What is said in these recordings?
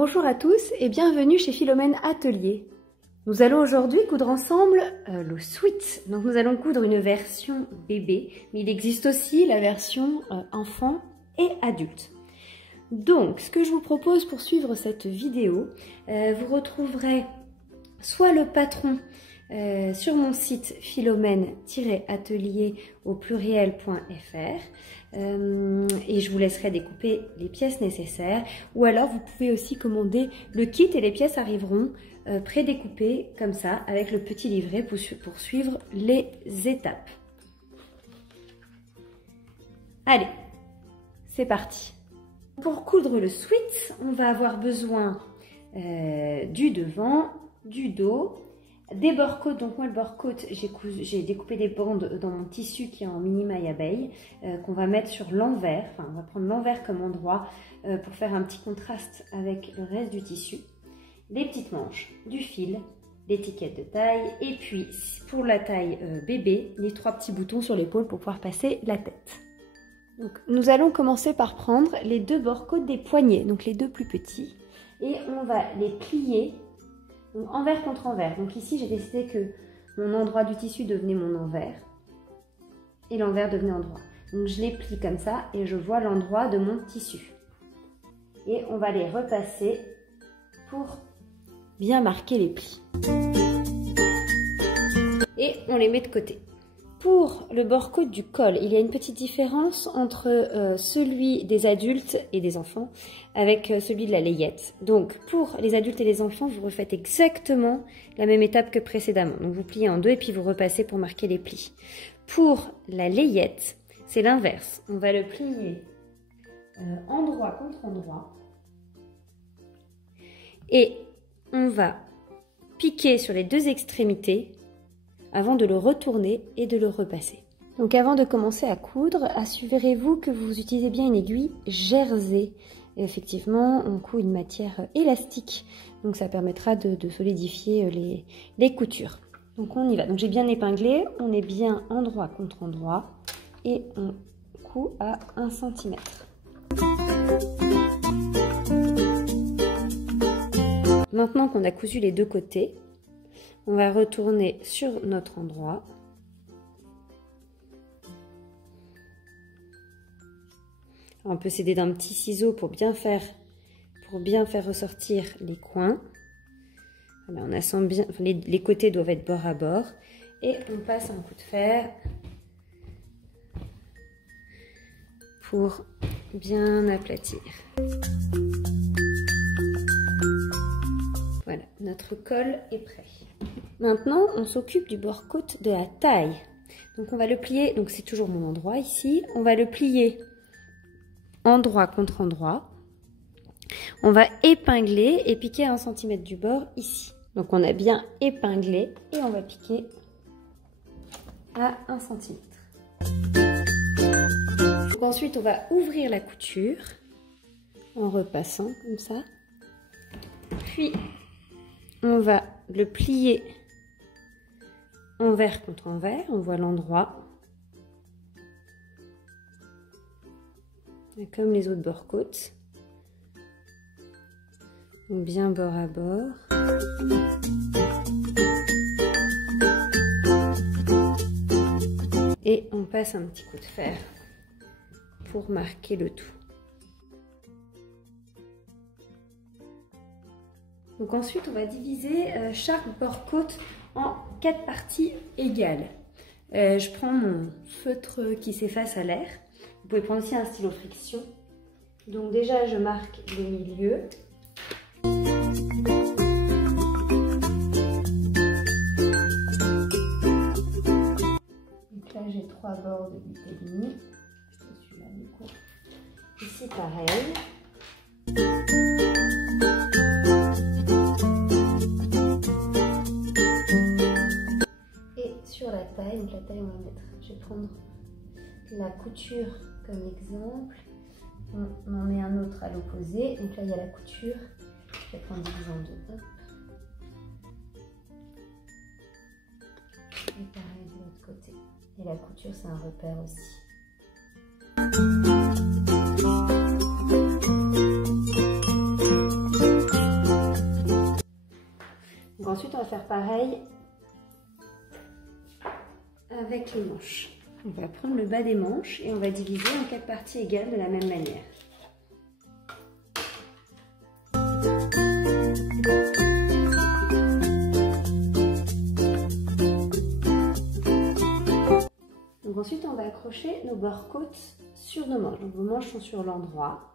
Bonjour à tous et bienvenue chez Philomène Atelier. Nous allons aujourd'hui coudre ensemble le sweat. Donc nous allons coudre une version bébé, mais il existe aussi la version enfant et adulte. Donc ce que je vous propose pour suivre cette vidéo, vous retrouverez soit le patron sur mon site philomène-atelier au pluriel.fr et je vous laisserai découper les pièces nécessaires, ou alors vous pouvez aussi commander le kit et les pièces arriveront prédécoupées comme ça avec le petit livret pour suivre les étapes. Allez, c'est parti. Pour coudre le sweat, on va avoir besoin du devant, du dos, des bord-côtes. Donc moi le bord-côte, j'ai découpé des bandes dans mon tissu qui est en mini maille abeille qu'on va mettre sur l'envers. Enfin, on va prendre l'envers comme endroit pour faire un petit contraste avec le reste du tissu. Les petites manches, du fil, l'étiquette de taille et puis pour la taille bébé, les 3 petits boutons sur l'épaule pour pouvoir passer la tête. Donc, nous allons commencer par prendre les 2 bord-côtes des poignets, donc les 2 plus petits, et on va les plier. Donc, envers contre envers. Donc ici, j'ai décidé que mon endroit du tissu devenait mon envers et l'envers devenait endroit. Donc je les plie comme ça et je vois l'endroit de mon tissu. Et on va les repasser pour bien marquer les plis. Et on les met de côté. Pour le bord-côte du col, il y a une petite différence entre celui des adultes et des enfants avec celui de la layette. Donc pour les adultes et les enfants, vous refaites exactement la même étape que précédemment. Donc vous pliez en deux et puis vous repassez pour marquer les plis. Pour la layette, c'est l'inverse. On va le plier endroit contre endroit et on va piquer sur les 2 extrémités avant de le retourner et de le repasser. Donc avant de commencer à coudre, assurez-vous que vous utilisez bien une aiguille jersey. Et effectivement, on coud une matière élastique, donc ça permettra de solidifier les coutures. Donc on y va. Donc j'ai bien épinglé, on est bien endroit contre endroit et on coud à 1 cm. Maintenant qu'on a cousu les 2 côtés, on va retourner sur notre endroit. On peut s'aider d'un petit ciseau pour bien faire ressortir les coins. Voilà, on assemble bien, enfin, les côtés doivent être bord à bord. Et on passe un coup de fer pour bien aplatir. Voilà, notre col est prêt. Maintenant, on s'occupe du bord-côte de la taille. Donc on va le plier, donc c'est toujours mon endroit ici. On va le plier endroit contre endroit. On va épingler et piquer à 1 cm du bord ici. Donc on a bien épinglé et on va piquer à 1 cm. Donc ensuite, on va ouvrir la couture en repassant comme ça. Puis on va le plier envers contre envers, on voit l'endroit. Comme les autres bord-côtes. Bien bord à bord. Et on passe un petit coup de fer pour marquer le tout. Donc ensuite, on va diviser chaque bord-côte en 4 parties égales. Je prends mon feutre qui s'efface à l'air. Vous pouvez prendre aussi un stylo friction. Donc déjà, je marque le milieu. Donc là, j'ai 3 bords de 8,5. Je suis là du coup. Ici, pareil. Sur la taille, donc la taille on va mettre, je vais prendre la couture comme exemple, on en met un autre à l'opposé, donc là il y a la couture, je vais prendre divisé en 2, hop. Et pareil de l'autre côté, et la couture c'est un repère aussi. ensuite, on va faire pareil avec les manches. On va prendre le bas des manches et on va diviser en 4 parties égales de la même manière. Donc ensuite, on va accrocher nos bords-côtes sur nos manches. Donc vos manches sont sur l'endroit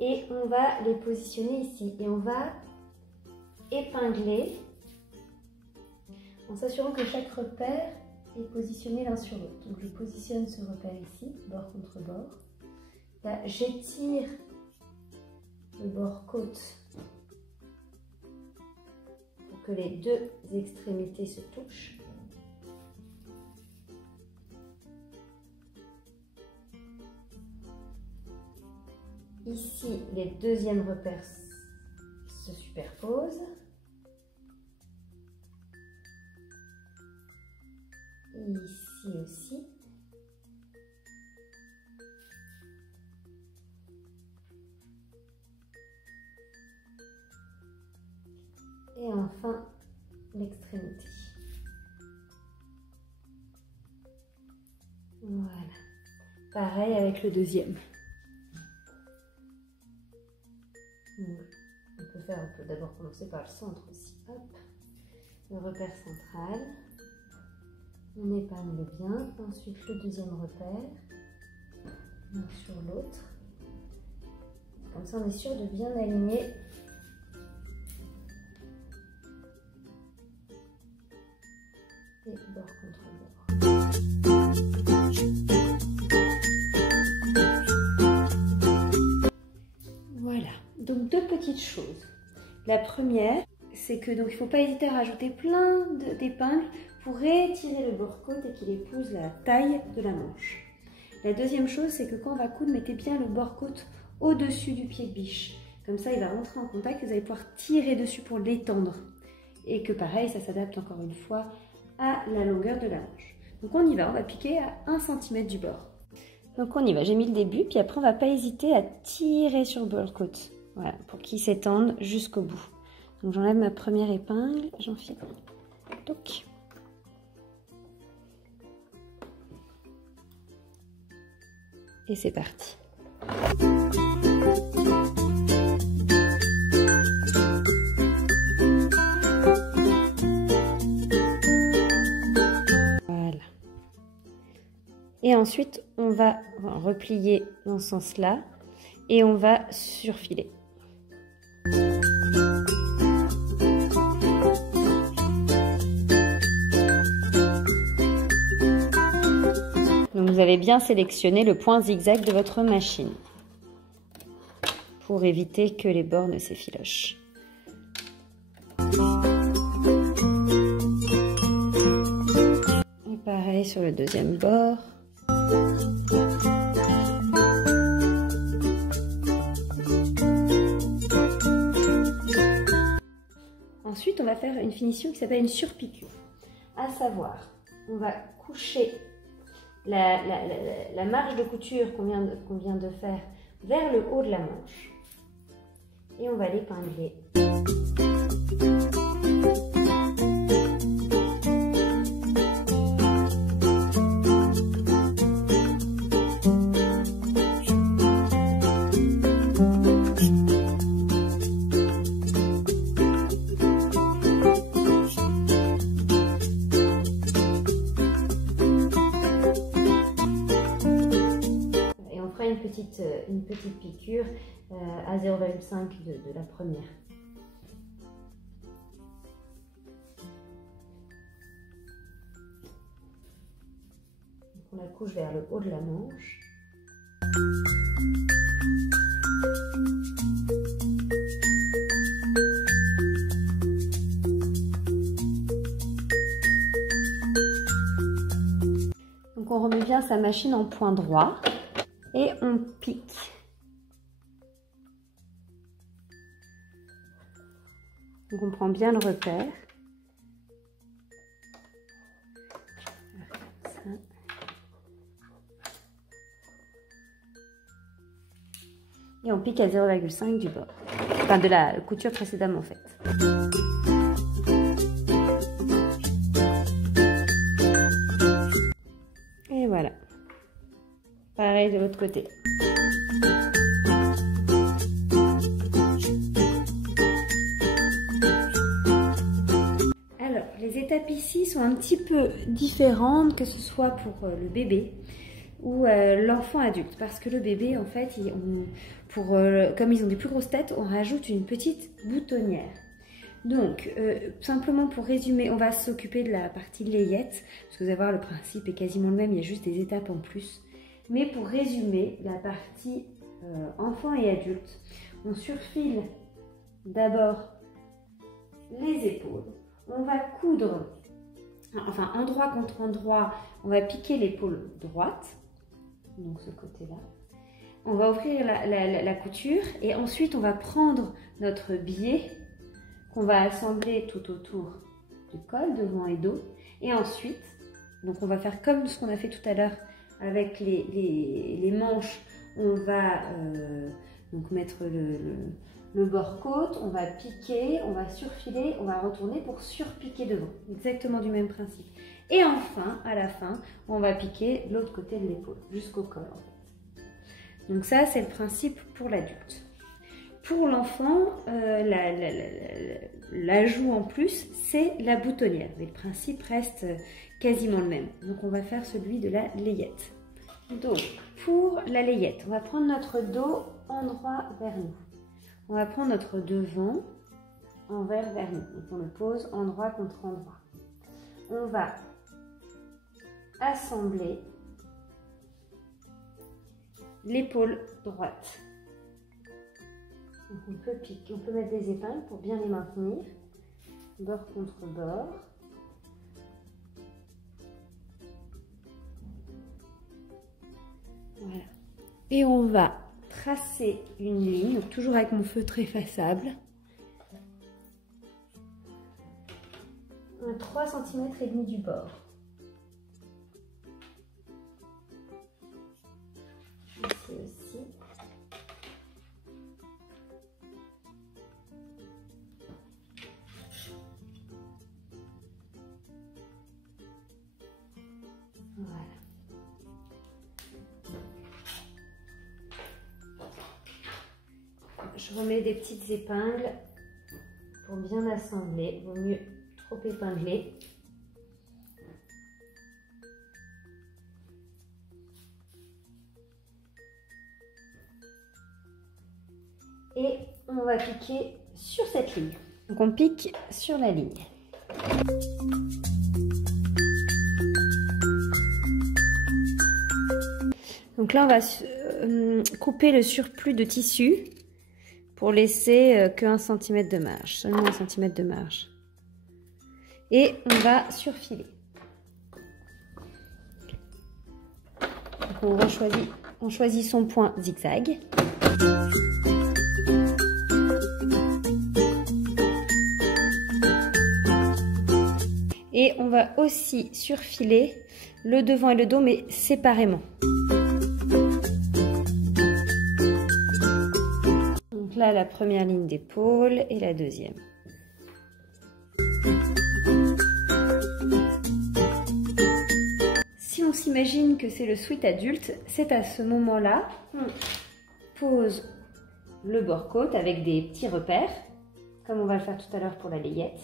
et on va les positionner ici. Et on va épingler en s'assurant que chaque repère est positionné l'un sur l'autre. Donc je positionne ce repère ici, bord contre bord. Là, j'étire le bord-côte pour que les deux extrémités se touchent. Ici, les deuxièmes repères se superposent. Et ici aussi. Et enfin, l'extrémité. Voilà. Pareil avec le deuxième. On peut d'abord commencer par le centre aussi. Hop. Le repère central. On épingle bien. Ensuite, le deuxième repère. L'un sur l'autre. Comme ça, on est sûr de bien aligner. Et bord contre bord. Voilà. Donc, deux petites choses. La première, c'est que donc il ne faut pas hésiter à rajouter plein d'épingles pour étirer le bord-côte et qu'il épouse la taille de la manche. La deuxième chose, c'est que quand on va coudre, mettez bien le bord-côte au-dessus du pied de biche. Comme ça, il va rentrer en contact et vous allez pouvoir tirer dessus pour l'étendre. Et que pareil, ça s'adapte encore une fois à la longueur de la manche. Donc on y va, on va piquer à 1 cm du bord. Donc on y va, j'ai mis le début, puis après on ne va pas hésiter à tirer sur le bord-côte. Voilà, pour qu'il s'étende jusqu'au bout. Donc j'enlève ma première épingle, j'enfile. Toc. Et c'est parti. Voilà. Et ensuite, on va replier dans ce sens-là et on va surfiler. Donc vous avez bien sélectionné le point zigzag de votre machine pour éviter que les bords ne s'effilochent. Et pareil sur le deuxième bord. Ensuite, on va faire une finition qui s'appelle une surpiqûre. À savoir, on va coucher la marge de couture qu'on vient de faire vers le haut de la manche et on va l'épingler. Une petite piqûre à 0,5 de la première. Donc on la couche vers le haut de la manche. Donc on remet bien sa machine en point droit. Et on pique. Donc on prend bien le repère. Et on pique à 0,5 du bord. Enfin de la couture précédemment faite. pareil de l'autre côté. Alors, les étapes ici sont un petit peu différentes, que ce soit pour le bébé ou l'enfant adulte, parce que le bébé, en fait, comme ils ont des plus grosses têtes, on rajoute une petite boutonnière. Donc, simplement pour résumer, on va s'occuper de la partie layette, parce que vous allez voir, le principe est quasiment le même, il y a juste des étapes en plus. Mais pour résumer, la partie enfant et adulte, on surfile d'abord les épaules, on va coudre, enfin endroit contre endroit, on va piquer l'épaule droite, donc ce côté-là. On va ouvrir la couture et ensuite on va prendre notre biais qu'on va assembler tout autour du col, devant et dos. Et ensuite, donc on va faire comme ce qu'on a fait tout à l'heure avec les manches. On va donc mettre le bord côte, on va piquer, on va surfiler, on va retourner pour surpiquer devant. Exactement du même principe. Et enfin, à la fin, on va piquer l'autre côté de l'épaule, jusqu'au col en fait. Donc ça, c'est le principe pour l'adulte. Pour l'enfant, l'ajout en plus, c'est la boutonnière. Mais le principe reste quasiment le même. Donc on va faire celui de la layette. Donc pour la layette, on va prendre notre dos endroit vers nous. On va prendre notre devant envers vers nous. Donc on le pose endroit contre endroit. On va assembler l'épaule droite. Donc on peut piquer, on peut mettre des épingles pour bien les maintenir, bord contre bord. Voilà. Et on va tracer une ligne, donc toujours avec mon feutre effaçable. 3 cm et demi du bord. Ici aussi. Voilà. Je remets des petites épingles pour bien assembler. Vaut mieux trop épingler. Et on va piquer sur cette ligne. Donc on pique sur la ligne. Donc là, on va couper le surplus de tissu pour laisser que 1 cm de marge, seulement 1 cm de marge. Et on va surfiler. Donc on choisit son point zigzag. Et on va aussi surfiler le devant et le dos, mais séparément. Donc là, la première ligne d'épaule et la deuxième. Si on s'imagine que c'est le sweat adulte, c'est à ce moment-là qu'on pose le bord côte avec des petits repères, comme on va le faire tout à l'heure pour la layette.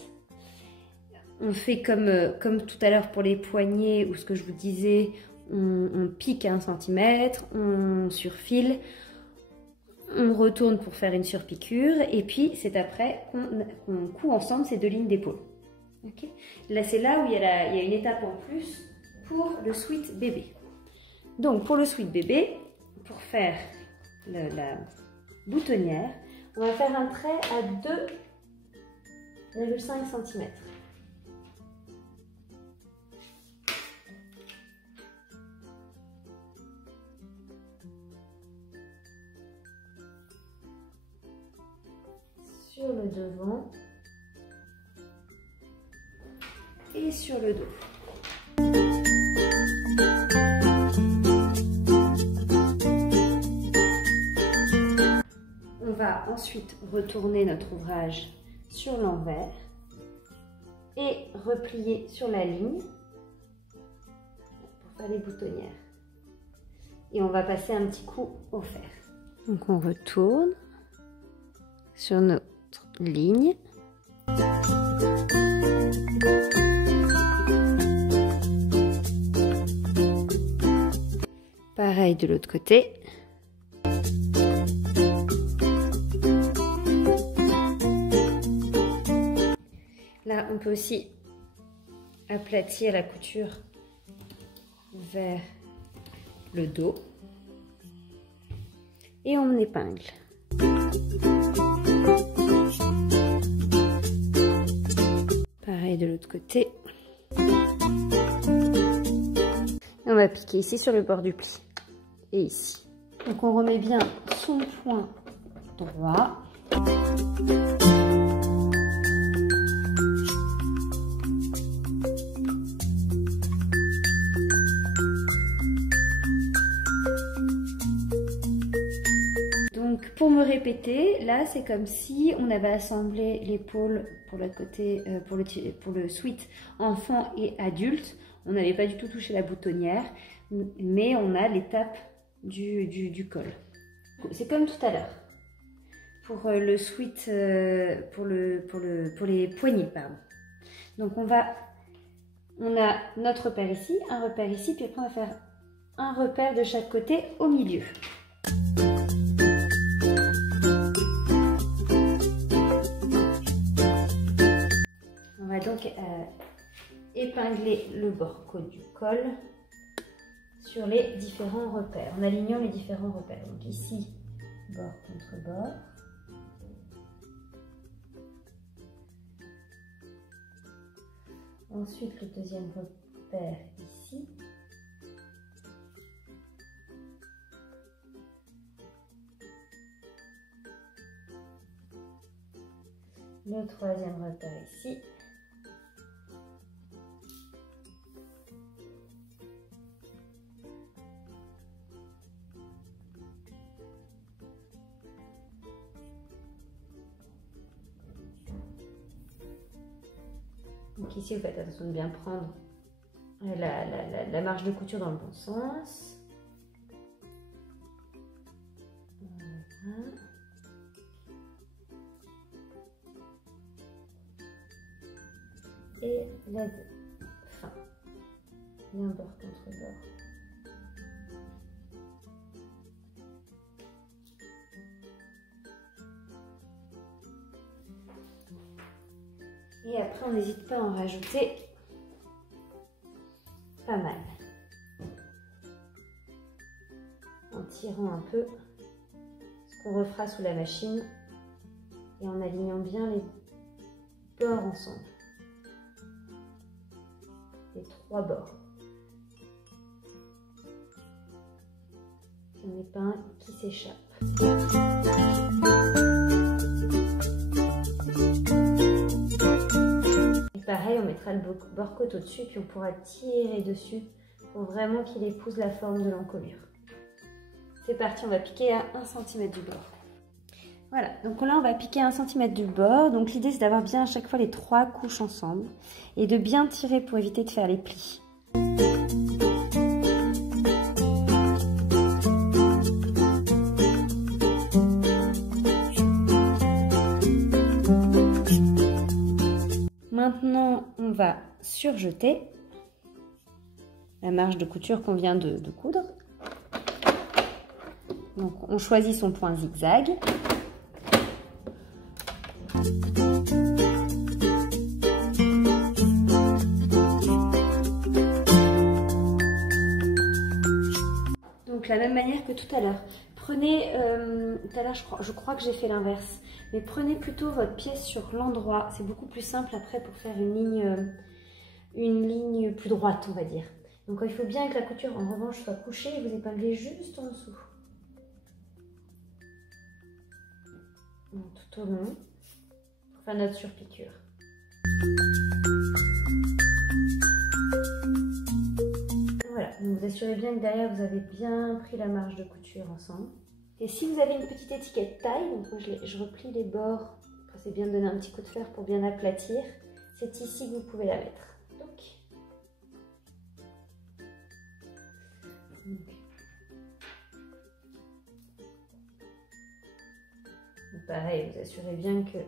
On fait comme tout à l'heure pour les poignets, ou ce que je vous disais, on pique 1 cm, on surfile, on retourne pour faire une surpiqûre, et puis c'est après qu'on coud ensemble ces 2 lignes d'épaule. Okay. Là, c'est là où il y a une étape en plus pour le sweat bébé. Donc pour le sweat bébé, pour faire la boutonnière, on va faire un trait à 2,5 cm. Sur le devant et sur le dos. On va ensuite retourner notre ouvrage sur l'envers et replier sur la ligne pour faire les boutonnières. et on va passer un petit coup au fer. Donc on retourne sur notre ligne. Pareil de l'autre côté. Là, on peut aussi aplatir la couture vers le dos et on épingle. Pareil de l'autre côté. On va piquer ici sur le bord du pli et ici. Donc on remet bien son point droit. Pour me répéter, là c'est comme si on avait assemblé l'épaule pour le côté, pour le sweat enfant et adulte. On n'avait pas du tout touché la boutonnière, mais on a l'étape du col. C'est comme tout à l'heure. Pour le sweat, pour les poignets, pardon. Donc on a notre repère ici, un repère ici, puis après on va faire un repère de chaque côté au milieu. On va donc épingler le bord du col sur les différents repères, en alignant les différents repères. Donc ici, bord contre bord. Ensuite, le deuxième repère ici. Le troisième repère ici. Donc ici, vous faites attention de bien prendre la marge de couture dans le bon sens. Voilà. Et la fin, d'un bord contre bord. Et après, on n'hésite pas à en rajouter pas mal. En tirant un peu, ce qu'on refera sous la machine, et en alignant bien les bords ensemble. Les trois bords. Il n'y en a pas un qui s'échappe. Pareil, on mettra le bord côte au-dessus, puis on pourra tirer dessus pour vraiment qu'il épouse la forme de l'encolure. C'est parti, on va piquer à 1 cm du bord. Voilà, donc là on va piquer à 1 cm du bord. Donc l'idée c'est d'avoir bien à chaque fois les 3 couches ensemble et de bien tirer pour éviter de faire les plis. Maintenant, on va surjeter la marge de couture qu'on vient de coudre. Donc, on choisit son point zigzag. Donc, la même manière que tout à l'heure. Prenez, tout à l'heure je crois que j'ai fait l'inverse, mais prenez plutôt votre pièce sur l'endroit, c'est beaucoup plus simple après pour faire une ligne plus droite on va dire. Donc il faut bien que la couture en revanche soit couchée et vous épinglez juste en dessous. Donc, tout au long pour faire notre surpiqûre. Voilà, donc vous assurez bien que derrière vous avez bien pris la marge de couture ensemble. Et si vous avez une petite étiquette taille, donc moi je replie les bords, c'est bien de donner un petit coup de fer pour bien aplatir, c'est ici que vous pouvez la mettre. Donc Donc pareil, vous assurez bien que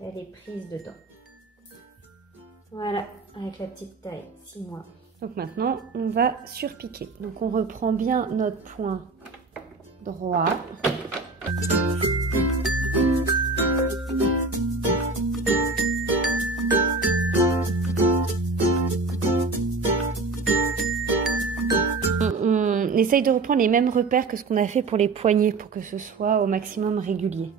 elle est prise dedans. Voilà, avec la petite taille 6 mois. Donc maintenant, on va surpiquer. Donc on reprend bien notre point droit. On essaye de reprendre les mêmes repères que ce qu'on a fait pour les poignets pour que ce soit au maximum régulier.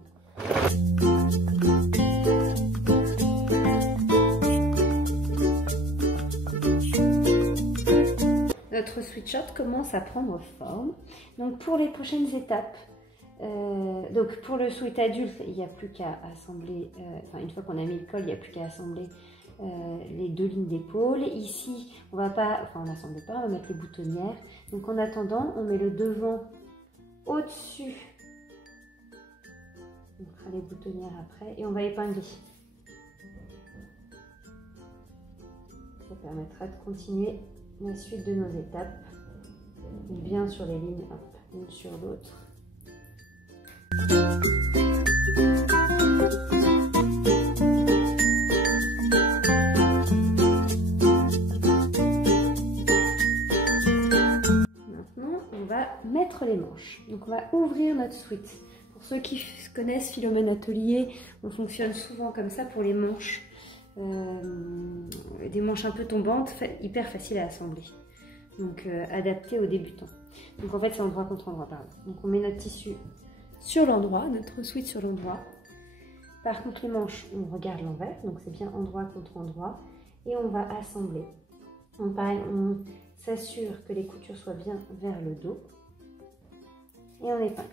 Notre sweatshirt commence à prendre forme. Donc pour les prochaines étapes, donc pour le sweat adulte, il n'y a plus qu'à assembler, une fois qu'on a mis le col, il n'y a plus qu'à assembler les 2 lignes d'épaule. Ici, on va pas, on n'assemble pas, on va mettre les boutonnières. Donc en attendant, on met le devant au-dessus. On fera les boutonnières après et on va épingler. Ça permettra de continuer la suite de nos étapes, bien sur les lignes, hop, l'une sur l'autre. Maintenant, on va mettre les manches. Donc on va ouvrir notre sweat. Pour ceux qui connaissent Philomène Atelier, on fonctionne souvent comme ça pour les manches. Des manches un peu tombantes, hyper facile à assembler, donc adapté aux débutants. Donc en fait c'est endroit contre endroit, pardon. Donc on met notre tissu sur l'endroit, notre sweat sur l'endroit. Par contre les manches, on regarde l'envers, donc c'est bien endroit contre endroit, et on va assembler. Donc pareil, on s'assure que les coutures soient bien vers le dos, et on épingle.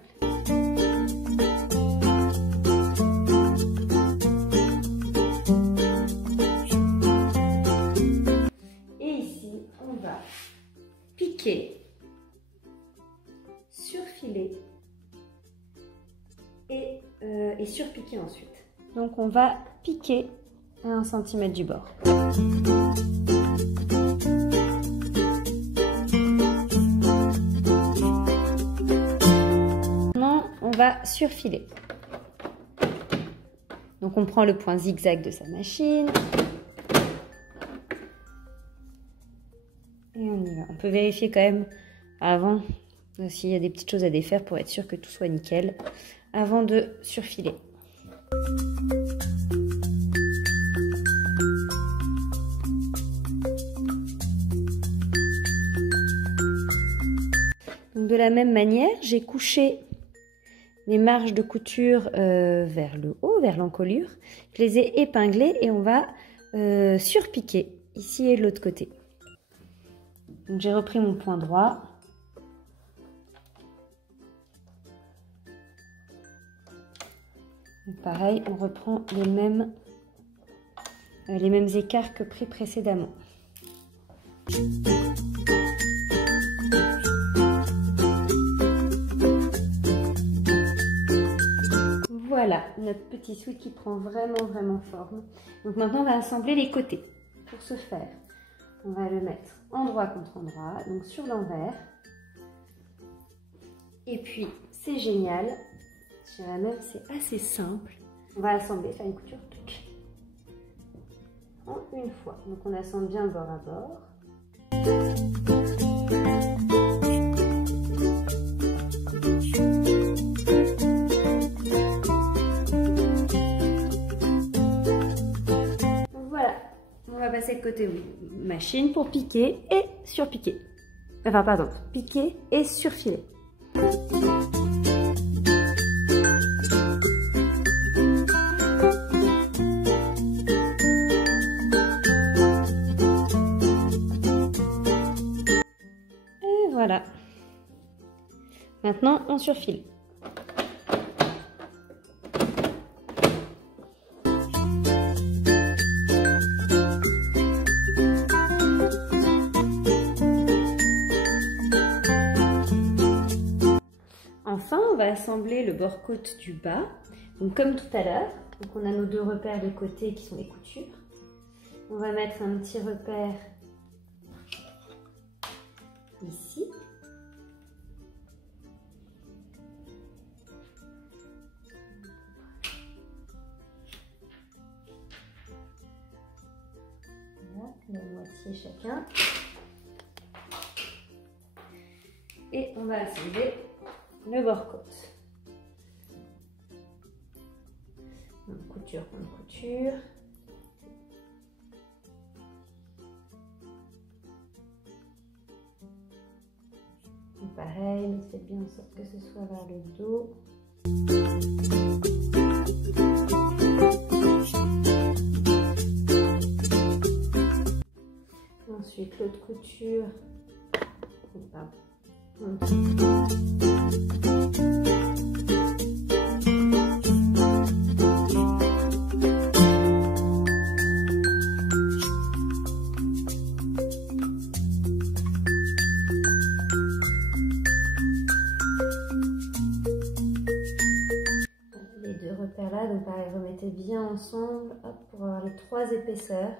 Piquer, surfiler et surpiquer ensuite. Donc on va piquer à 1 cm du bord. Maintenant on va surfiler. Donc on prend le point zigzag de sa machine. Et on y va. On peut vérifier quand même avant s'il y a des petites choses à défaire pour être sûr que tout soit nickel avant de surfiler. Donc de la même manière, j'ai couché les marges de couture vers le haut, vers l'encolure. Je les ai épinglées et on va surpiquer ici et de l'autre côté. Donc j'ai repris mon point droit. Donc pareil, on reprend les mêmes écarts que pris précédemment. Voilà, notre petit sweat qui prend vraiment forme. Donc maintenant on va assembler les côtés. Pour ce faire, on va le mettre endroit contre endroit, donc sur l'envers. Et puis, c'est génial, je dirais même c'est assez simple. On va assembler, faire une couture en une fois. Donc on assemble bien bord à bord. On va passer de côté machine pour piquer et surpiquer. Enfin, pardon, piquer et surfiler. Et voilà. Maintenant, on surfile. Enfin, on va assembler le bord-côte du bas, donc comme tout à l'heure. Donc on a nos 2 repères de côté qui sont les coutures. On va mettre un petit repère ici. la moitié chacun. Et on va assembler le bord-côte. Donc, couture contre couture. Et pareil, mais faites bien en sorte que ce soit vers le dos. Ensuite, l'autre couture. Les deux repères là, donc pareil, remettez bien ensemble, hop, pour avoir les 3 épaisseurs.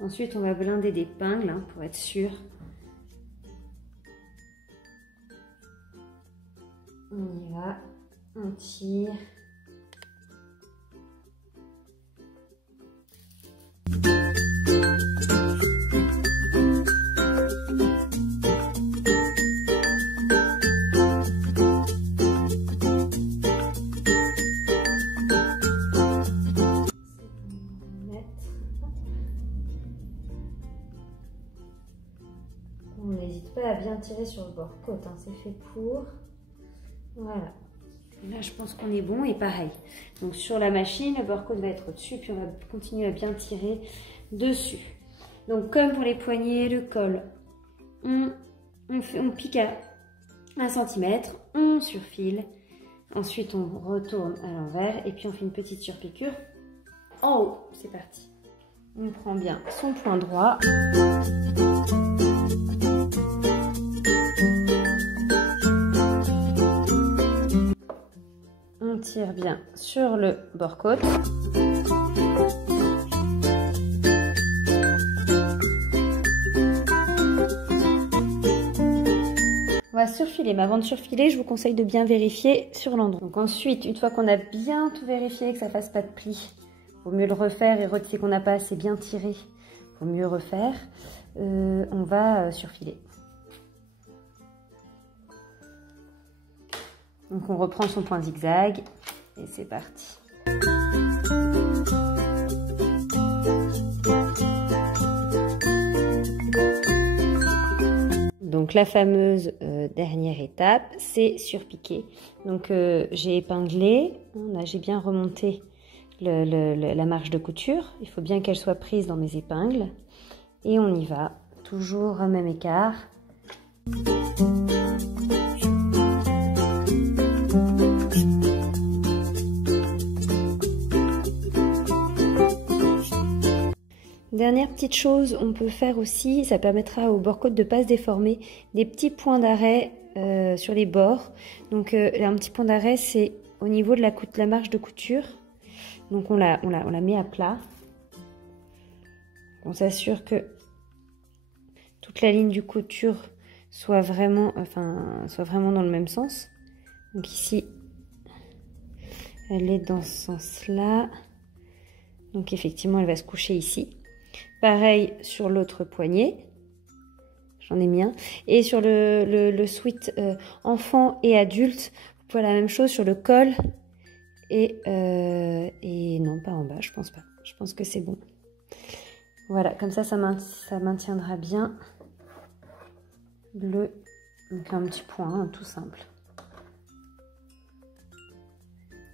Ensuite, on va blinder d'épingles hein, pour être sûr. On y va, on tire. On n'hésite pas à bien tirer sur le bord-côte, hein, c'est fait pour. Voilà. Et là, je pense qu'on est bon et pareil. Donc sur la machine, le bord-côte va être au-dessus, puis on va continuer à bien tirer dessus. Donc comme pour les poignets, le col, on pique à 1 cm, on surfile. Ensuite, on retourne à l'envers et puis on fait une petite surpiqûre en haut. C'est parti. On prend bien son point droit. On tire bien sur le bord-côte. On va surfiler, mais avant de surfiler, je vous conseille de bien vérifier sur l'endroit. Donc ensuite, une fois qu'on a bien tout vérifié, que ça ne fasse pas de plis, vaut mieux le refaire et retirer qu'on n'a pas assez bien tiré, vaut mieux refaire. On va surfiler. Donc on reprend son point zigzag et c'est parti. Donc la fameuse dernière étape, c'est surpiquer. Donc j'ai épinglé, j'ai bien remonté la marge de couture. Il faut bien qu'elle soit prise dans mes épingles. Et on y va, toujours au même écart. Dernière petite chose, on peut faire aussi, ça permettra au bord-côte de ne pas se déformer, des petits points d'arrêt sur les bords. Donc un petit point d'arrêt, c'est au niveau de la marge de couture. Donc on la met à plat. On s'assure que toute la ligne du couture soit vraiment dans le même sens. Donc ici, elle est dans ce sens-là. Donc effectivement, elle va se coucher ici. Pareil sur l'autre poignet, j'en ai mis un. Et sur le sweat enfant et adulte, vous pouvez la même chose sur le col. Et non, pas en bas, je pense pas. Je pense que c'est bon. Voilà, comme ça maintiendra bien donc un petit point, hein, tout simple.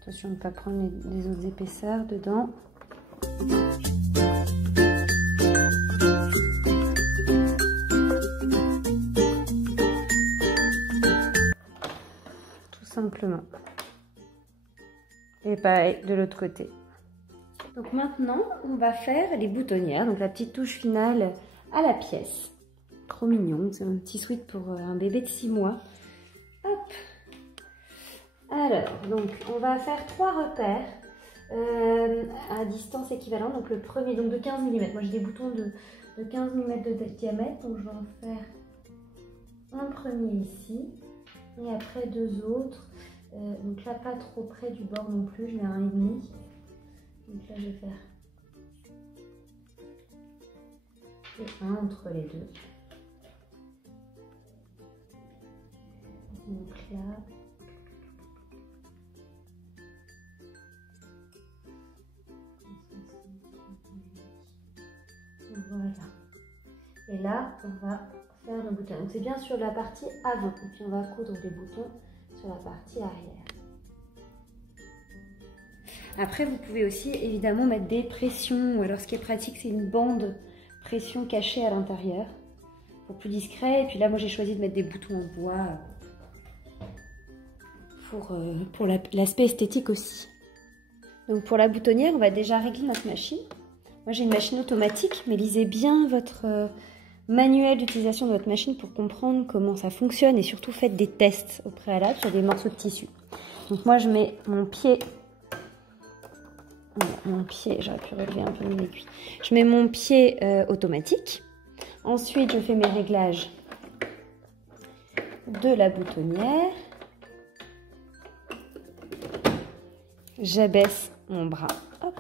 Attention de ne pas prendre les autres épaisseurs dedans. Simplement. Et pareil de l'autre côté. Donc maintenant, on va faire les boutonnières. Donc la petite touche finale à la pièce. Trop mignon, c'est un petit sweat pour un bébé de 6 mois. Hop. Alors, donc on va faire 3 repères à distance équivalente. Donc le premier, donc de 15 mm. Moi j'ai des boutons de 15 mm de diamètre, donc je vais en faire un premier ici et après 2 autres. Donc là pas trop près du bord non plus, je mets 1,5. Donc là je vais faire un entre les deux. Donc là, voilà. Et là, on va faire nos boutons. Donc c'est bien sur la partie avant. Et puis on va coudre les boutons sur la partie arrière. Après, vous pouvez aussi évidemment mettre des pressions. Alors ce qui est pratique, c'est une bande pression cachée à l'intérieur pour plus discret. Et puis là, moi j'ai choisi de mettre des boutons en bois pour l'aspect esthétique aussi. Donc pour la boutonnière, on va déjà régler notre machine. Moi j'ai une machine automatique, mais lisez bien votre manuel d'utilisation de votre machine pour comprendre comment ça fonctionne et surtout faites des tests au préalable sur des morceaux de tissu. Donc moi je mets mon pied, j'aurais pu relever un peu mes aiguilles. Je mets mon pied automatique. Ensuite je fais mes réglages de la boutonnière. J'abaisse mon bras, hop,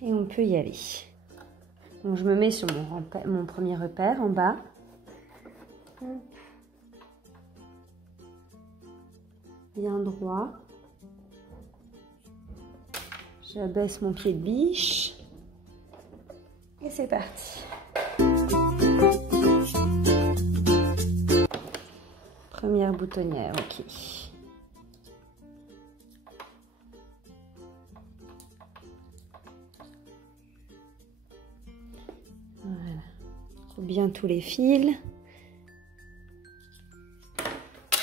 et on peut y aller. Donc je me mets sur mon premier repère en bas. Bien droit. J'abaisse mon pied de biche. Et c'est parti. Première boutonnière, ok. Voilà. Coupe bien tous les fils.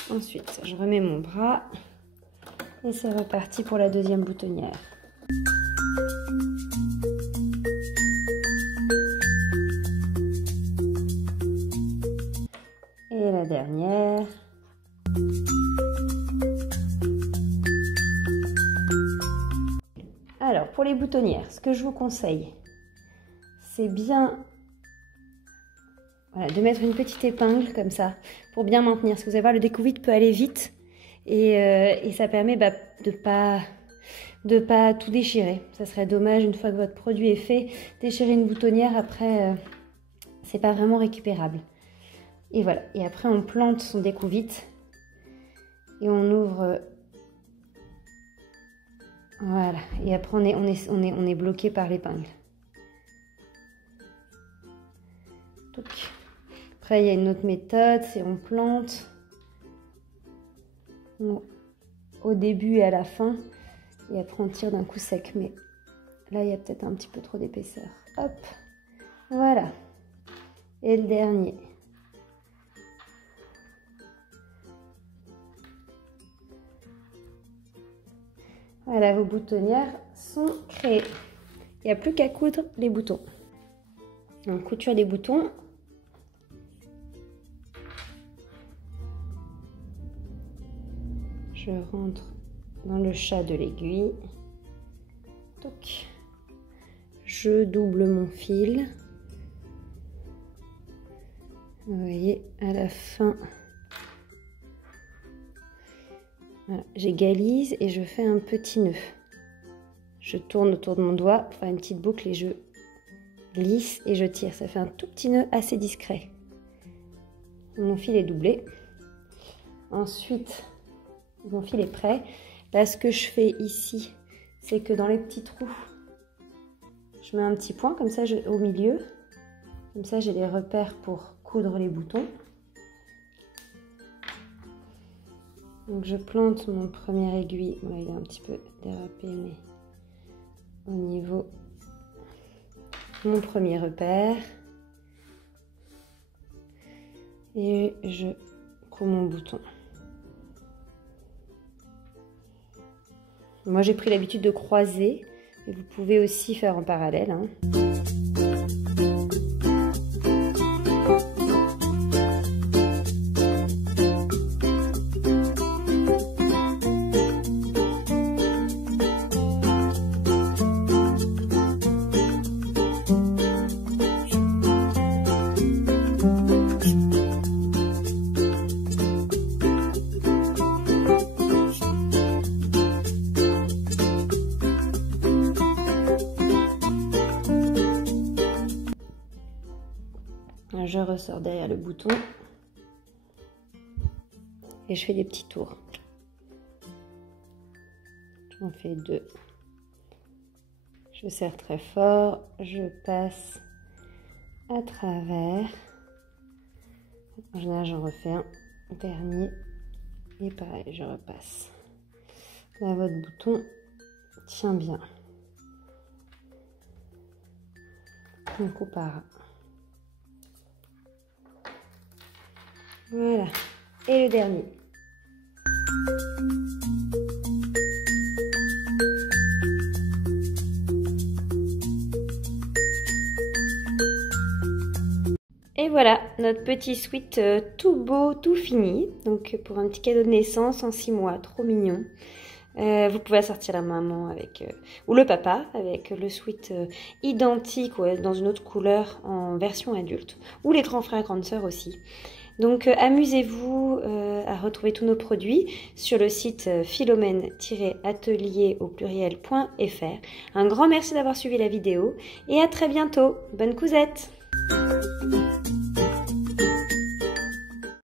Ensuite, je remets mon bras et c'est reparti pour la deuxième boutonnière. Et la dernière. Alors, pour les boutonnières, ce que je vous conseille, c'est bien de mettre une petite épingle comme ça pour bien maintenir. Parce que vous allez voir, le découvite peut aller vite et ça permet de pas tout déchirer. Ça serait dommage, une fois que votre produit est fait, déchirer une boutonnière après, c'est pas vraiment récupérable. Et voilà, et après on plante son découvite et on ouvre. Voilà, et après on est bloqué par l'épingle. Après, il y a une autre méthode, c'est on plante au début et à la fin, et après on tire d'un coup sec. Mais là, il y a peut-être un petit peu trop d'épaisseur. Hop, voilà. Et le dernier. Voilà, vos boutonnières sont créées. Il n'y a plus qu'à coudre les boutons. Donc, couture des boutons. Je rentre dans le chat de l'aiguille. Je double mon fil. Vous voyez, à la fin, voilà, j'égalise et je fais un petit nœud. Je tourne autour de mon doigt pour faire une petite boucle et je glisse et je tire. Ça fait un tout petit nœud assez discret. Mon fil est doublé. Ensuite, mon fil est prêt. Là, ce que je fais ici, c'est que dans les petits trous, je mets un petit point comme ça au milieu. Comme ça, j'ai les repères pour coudre les boutons. Donc, je plante mon premier aiguille. Bon, là, il est un petit peu dérapé, mais au niveau de mon premier repère. Et je couds mon bouton. Moi, j'ai pris l'habitude de croiser, mais vous pouvez aussi faire en parallèle, hein. je ressors derrière le bouton et je fais des petits tours. J'en fais 2. Je serre très fort, je passe à travers. En général, j'en refais un dernier et pareil, je repasse. Là, votre bouton tient bien. Un coup par un. Voilà. Et le dernier. Et voilà, notre petit sweat tout beau, tout fini. Donc pour un petit cadeau de naissance en 6 mois, trop mignon. Vous pouvez assortir la maman avec ou le papa avec le sweat identique ou dans une autre couleur en version adulte. Ou les grands frères, grandes sœurs aussi. Donc amusez-vous à retrouver tous nos produits sur le site philomène-atelier au pluriel.fr. Un grand merci d'avoir suivi la vidéo et à très bientôt. Bonne cousette!